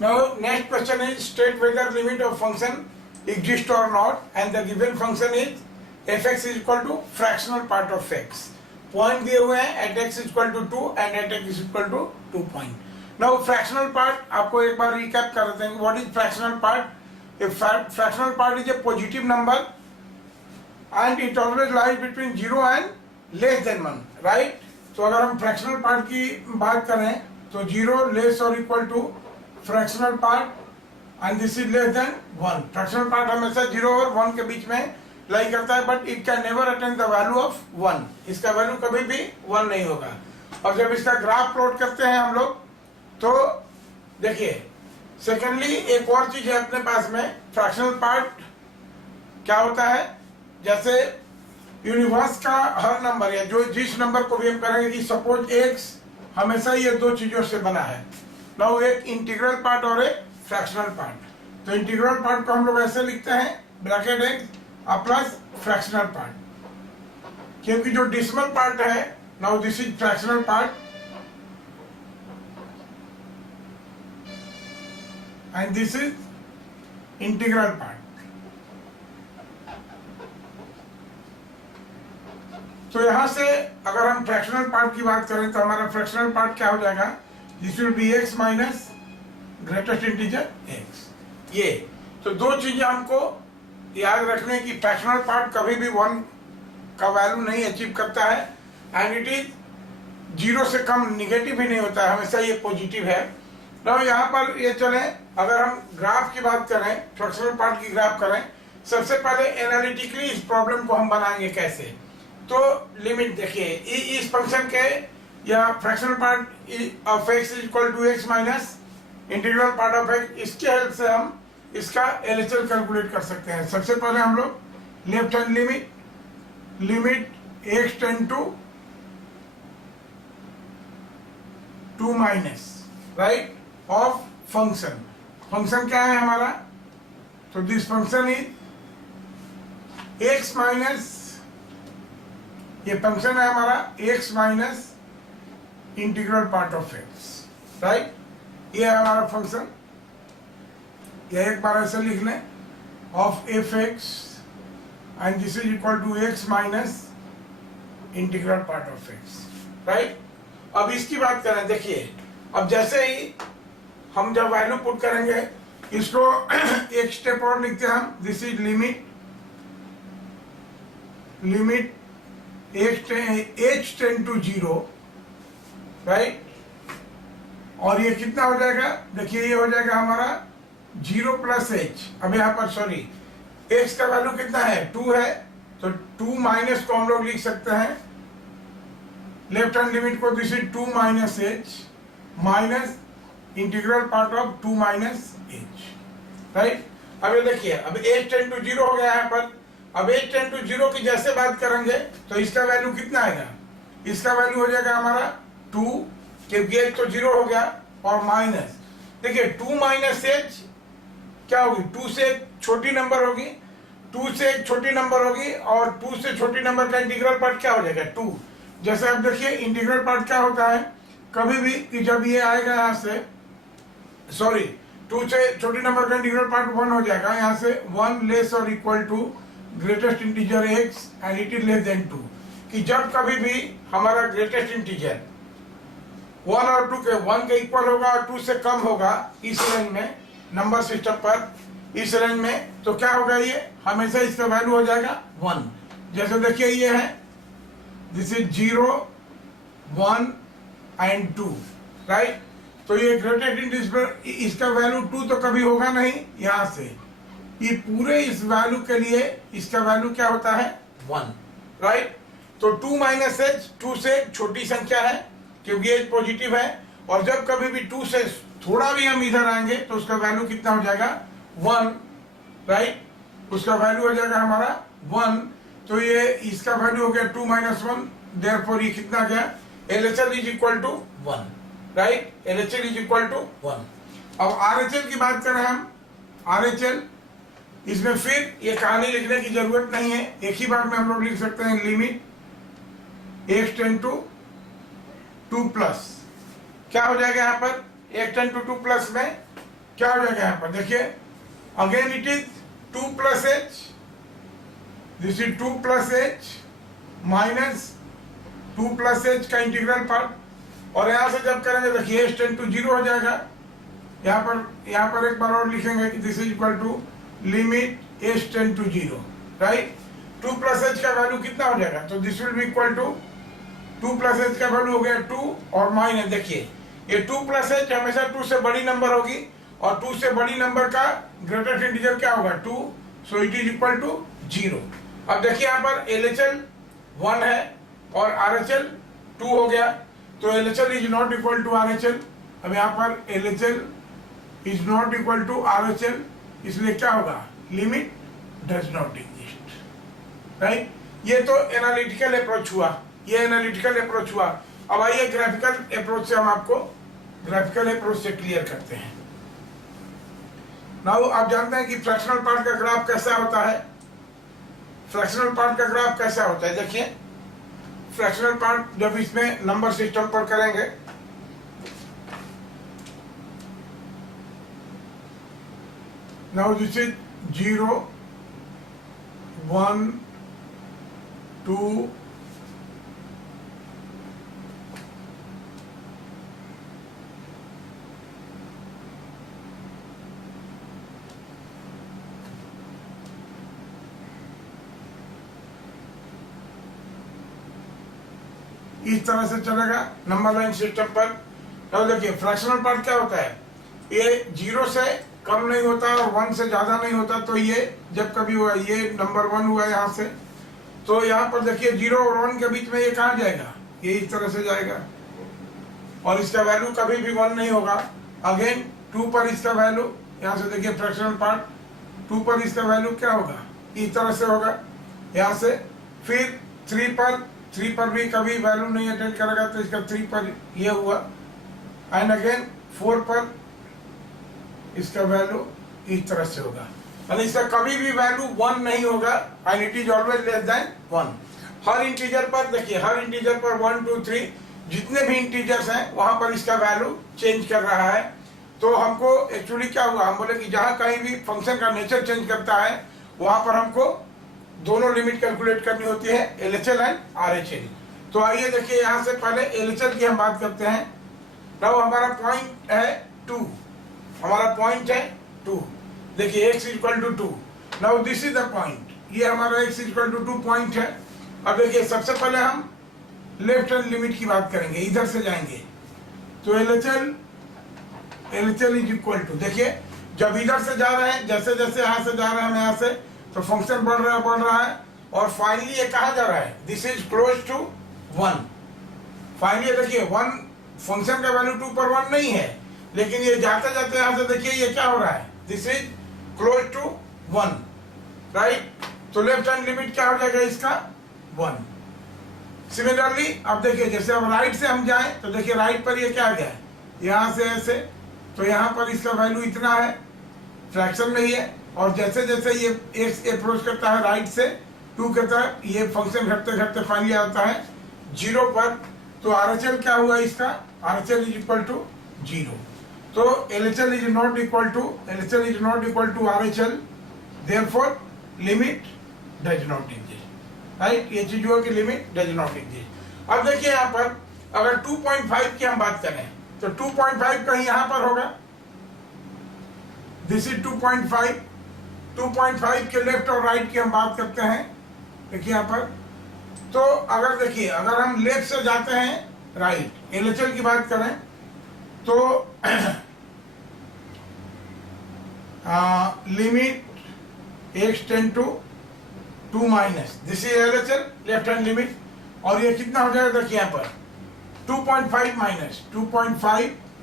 Now next question is state whether limit of function exists or not, and the given function is fx is equal to fractional part of x. Point दिए हुए हैं at x is equal to 2 and at x is equal to 2 point. Now fractional part आपको एक बार recap कर देते हैं. What is fractional part? A fractional part is a positive number and it always lies between 0 and less than 1, right? तो अगर हम fractional part की बात करें तो 0 less or equal to fractional part and this is less than 1. Fractional part हमेशा 0 और 1 के बीच में लाई करता है, but it can never attain the value of 1. इसका वैल्यू कभी भी 1 नहीं होगा. और जब इसका ग्राफ प्लॉट करते हैं हम लोग तो देखिए, सेकेंडली एक और चीज है अपने पास में, फ्रैक्शनल पार्ट क्या होता है, जैसे यूनिवर्स का हर नंबर या जो जिस नंबर को भी हम करेंगे कि सपोज x हमेशा ये दो चीजों से बना है. नाउ एक इंटीग्रल पार्ट और एक फ्रैक्शनल पार्ट. तो इंटीग्रल पार्ट को हम लोग ऐसे लिखते हैं bracket x plus fractional part, क्योंकि जो डिसिमल पार्ट है, now this is fractional part and this is integral part. तो यहां से अगर हम फ्रैक्शनल पार्ट की बात करें तो हमारा फ्रैक्शनल पार्ट क्या हो जाएगा, this will B x minus greatest integer x. ये तो दो चीजें हमको याद रखने की, फ्रैक्शनल पार्ट कभी भी 1 का वैल्यू नहीं अचीव करता है एंड इट इज 0 से कम निगेटिव ही नहीं होता है, हमेशा ये पॉजिटिव है. तो यहाँ पर ये चले, अगर हम ग्राफ की बात करें, फ्रैक्शनल पार्ट की ग्राफ करें, सबसे पहले एनालिटिकली इस प्रॉब्लम को हम बनाएंगे कैसे. तो लिमिट देखिए, इस फंक्शन के या fractional part of x is equal to x minus integral part of x, इसके हेल्प से हम इसका LHS कैलकुलेट कर सकते हैं. सबसे पहले हम लोग left hand limit x tend to 2 minus right of function. Function क्या है हमारा, तो this function is x minus, ये फंक्शन है हमारा x minus integral part of x, right. ये है हमारा फंक्शन. या एक बार ऐसे लिख लें, of f x and this is equal to x minus integral part of x, right. अब इसकी बात करें, देखिए अब जैसे ही हम जब वैल्यू पुट करेंगे इसको एक स्टेप और लिखते हैं हम, this is limit h tend to 0, right. और ये कितना हो जाएगा, देखिए ये हो जाएगा हमारा 0 प्लस h. अब यहाँ पर सॉरी, x का वैल्यू कितना है, 2 है, तो 2 माइनस को हम लोग लिख सकते हैं लेफ्ट हैंड लिमिट को, this is 2 minus h minus integral part of 2 minus h, right. अब ये देखिए, अब h टेंड टू 0 हो गया यहाँ पर. अब h टेंड टू 0 की जैसे बात करेंगे तो इसका वैल्यू कितना आएगा, इसका वैल्यू हो जाएगा हमारा 2, क्योंकि h तो 0 हो गया, और माइनस देखिए 2 माइनस h क्या होगी, 2 से छोटी नंबर होगी, 2 से छोटी नंबर होगी, और 2 से छोटी नंबर का इंटीग्रल पार्ट क्या हो जाएगा 2. जैसे अब देखिए इंटीग्रल पार्ट क्या होता है, कभी भी कि जब ये आएगा यहाँ से, सॉरी 2 से छोटी नंबर का इंटीग्रल पार्ट 1 हो जाएगा, यहाँ से 1 लेस और equal to greatest integer x and it is less than 2. कि जब कभी भी हमारा ग्रेटेस्ट इंटीजर 1 और 2 के 1 के इक्वल होगा और 2 से कम होगा इस रेंज में, नंबर सिस्टम पर इस रेंज में, तो क्या होगा, ये हमेशा इसका वैल्यू हो जाएगा 1. जैसे देखिए ये है, दिस इज 0 1 एंड 2, राइट. तो ये ग्रेटेस्ट इंटीजर, इसका वैल्यू 2 तो कभी होगा नहीं यहाँ से, ये पूरे इस वैल्यू के लिए इसका वैल्यू क्या होता है 1, राइट. तो 2 माइनस h 2 से छोटी संख्या है क्योंकि h पॉजिटिव है, और जब कभी भी 2 से थोड़ा भी हम इधर आएंगे तो उसका वैल्यू कितना हो जाएगा 1, राइट. उसका वैल्यू हो जाएगा हमारा 1. तो ये इसका वैल्यू हो गया 2 माइनस 1, देयरफॉर ये कितना गया, LHS is equal to 1, right. LHS is equal to 1. अब RHS की बात करें हम, RHS इसमें फिर ये कहानी लिखने की जरूरत नहीं है, एक ही बार में हम लोग लिख सकते हैं limit x tend to 2 plus. क्या हो जाएगा यहाँ पर x टेंड टू 2 प्लस में क्या हो जाएगा यहाँ पर देखिए, again it is 2 plus H, this is 2 plus H minus 2 plus h का इंटीग्रल पार्ट, और यहाँ से जब करेंगे देखिए एच टेंड टू 0 हो जाएगा। यहाँ पर एक बार और लिखेंगे कि this is equal to limit h tend to 0, right. 2 plus h का वैल्यू कितना हो जाएगा, तो this will be equal to 2 plus h का वैल्यू हो गया 2 और माइनस, देखिए ये 2 प्लस एच हमेशा 2 से बड़ी नंबर होगी, और 2 से बड़ी नंबर का ग्रेटेस्ट इंटीजर क्या होगा 2, so it is equal to 0। अब देखिए यहाँ पर LHL 1 है और RHL 2 हो गया, तो LHL is not equal to RHL। अब यहाँ पर LHL is not equal to RHL, इसलिए क्या होगा, limit does not exist, right. ये तो एनालिटिकल अप्रोच हुआ, ये एनालिटिकल अप्रोच हुआ। अब आइए ग्राफिकल अप्रोच से हम आपको ग्राफिकल अप्रोच से क्लियर करते हैं। नाउ आप जानते हैं कि फ्रैक्शनल पार्ट का ग्राफ कैसा होता है। फ्रैक्शनल पार्ट का ग्राफ कैसा होता है, देखिए फ्रैक्शनल पार्ट जब इसमें नंबर सिस्टम पर करेंगे, नाउ दिस इज 0 1 2 इस तरह से चलेगा नंबर लाइन सिस्टम पर। अब देखिए फ्रैक्शनल पार्ट क्या होता है, ये 0 से कम नहीं होता और 1 से ज्यादा नहीं होता, तो ये जब कभी हुआ, ये नंबर 1 हुआ यहाँ से, तो यहाँ पर देखिए 0 और 1 के बीच में ये कहाँ जाएगा, ये इस तरह से जाएगा, और इसका वैल्यू कभी भी 1 नहीं होगा। अगेन 2 पर इसका वैल्यू, यहाँ से देखिए फ्रैक्शनल पार्ट 2 पर इसका वैल्यू क्या होगा, इस तरह से होगा यहाँ से। फिर 3 पर भी कभी वैल्यू नहीं अटेंड करेगा, तो इसका 3 पर ये हुआ, एंड अगेन 4 पर इसका वैल्यू इस तरह से होगा, यानी इसका कभी भी वैल्यू 1 नहीं होगा, and it is always less than 1। Her integer पर देखिए, हर इंटीजर पर 1 2 3 जितने भी इंटीजर्स हैं वहां पर इसका वैल्यू चेंज कर रहा है। तो हमको एक्चुअली क्या हुआ, हम बोले कि जहां कहीं भी फंक्शन का नेचर चेंज करता है वहां पर हमको दोनों लिमिट कैलकुलेट करनी होती है, LHL एंड RHL। तो आइए देखिए यहाँ से पहले LHL की हम बात करते हैं। नाउ हमारा पॉइंट है 2, हमारा पॉइंट है 2, देखिए x equal to 2। Now this is the point, ये हमारा x इक्वल टू 2 पॉइंट है। अब देखिए सबसे पहले हम लेफ्ट हैंड लिमिट की बात करेंगे, इधर से जाएंगे, तो LHL इज इक्वल टू, देखिए जब इधर से जा रहे हैं, जैसे जैसे यहाँ से जा रहे हैं हम यहाँ से, तो फंक्शन बढ़ रहा है, और फाइनली ये कहाँ जा रहा है, this is close to 1। Finally देखिए 1, फंक्शन का वैल्यू 2 पर 1 नहीं है, लेकिन ये जाते जाते यहाँ से देखिए ये क्या हो रहा है, this is close to 1, right. तो लेफ्ट हैंड लिमिट क्या हो जाएगा इसका, 1। सिमिलरली अब देखिए जैसे अब राइट से हम जाएं, तो देखिए राइट पर ये क्या गया है, यहाँ से ऐसे, तो यहाँ पर इसका वैल्यू इतना है, फ्रैक्शन में ही है, और जैसे जैसे ये x अप्रोच करता है राइट से 2 के तरफ, ये फंक्शन घटते घटते फाइनली आता है 0 पर। तो RHL क्या हुआ इसका, RHL इज इक्वल टू 0। तो LHL is not equal to RHL, therefore limit does not exist, right. ये चीज हुआ कि लिमिट डज नॉट एग्जिस्ट। अब देखिए यहाँ पर अगर 2.5 की हम बात करें, तो 2.5 कहीं यहाँ पर होगा, दिस इज 2.5। 2.5 के लेफ्ट और राइट की हम बात करते हैं, देखिए यहाँ पर, तो अगर देखिए अगर हम लेफ्ट से जाते हैं राइट, LHL की बात करें, तो limit x tend to 2 minus, this is LHL left hand limit, और ये कितना हो जाएगा, देखिए यहाँ पर 2.5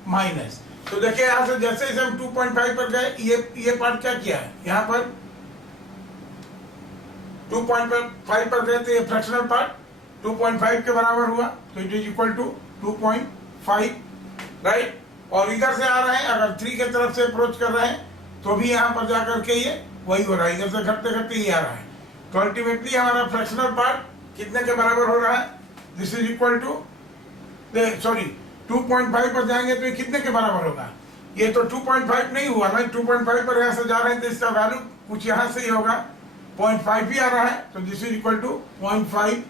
माइनस, तो देखिए यहाँ से जैसे जैसे हम 2.5 पर गए, ये पार्ट क्या किया है, यहाँ पर 2.5 पर गए, तो ये फ्रैक्शनल पार्ट 2.5 के बराबर हुआ, तो it is equal to 2.5, right. और इधर से आ रहे हैं, अगर 3 के तरफ से अप्रोच कर रहे हैं, तो भी यहाँ पर जाकर के ये वही हो रहा है, इधर से घटते घटते ही आ रहा है। तो अल्टीमेटली हमारा फ्रैक्शनल पार्ट कितने के बराबर हो रहा है, this is equal to, sorry 2.5 पर जाएंगे तो ये कितने के बराबर होगा, ये तो 2.5 नहीं हुआ ना, 2.5 पर यहाँ से जा रहे हैं तो इसका वैल्यू कुछ यहाँ से ही होगा, 0.5 ही आ रहा है, तो दिस इज इक्वल टू 0.5।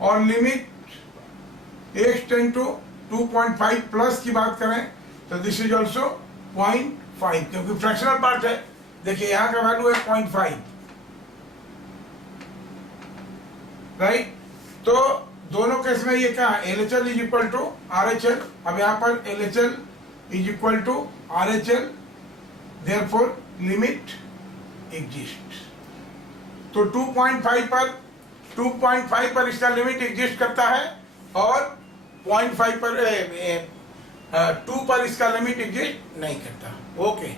और limit x tend to 2.5 plus की बात करें तो दिस इज ऑल्सो 0.5, क्योंकि फ्रैक्शनल पार्ट है। देखिए यहाँ का वैल्यू है 0.5, राइट। तो दोनों केस में ये क्या है, LHL is equal to RHL। अब यहाँ पर LHL is equal to RHL, therefore limit exist. तो 2.5 पर इसका लिमिट एग्जिस्ट करता है और 0.5 पर 2 पर इसका लिमिट एग्जिस्ट नहीं करता। ओके।